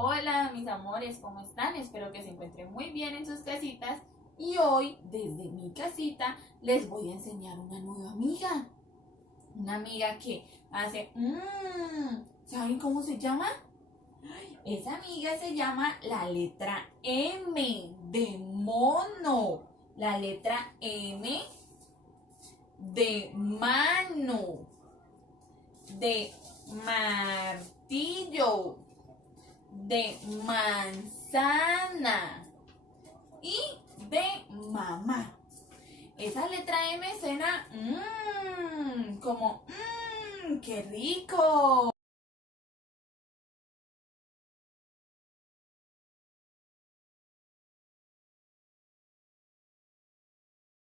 Hola mis amores, ¿cómo están? Espero que se encuentren muy bien en sus casitas. Y hoy, desde mi casita, les voy a enseñar una nueva amiga. Una amiga que hace ¿saben cómo se llama? Esa amiga se llama la letra M de mono. La letra M de mano. De martillo. De manzana y de mamá. Esa letra M suena como qué rico.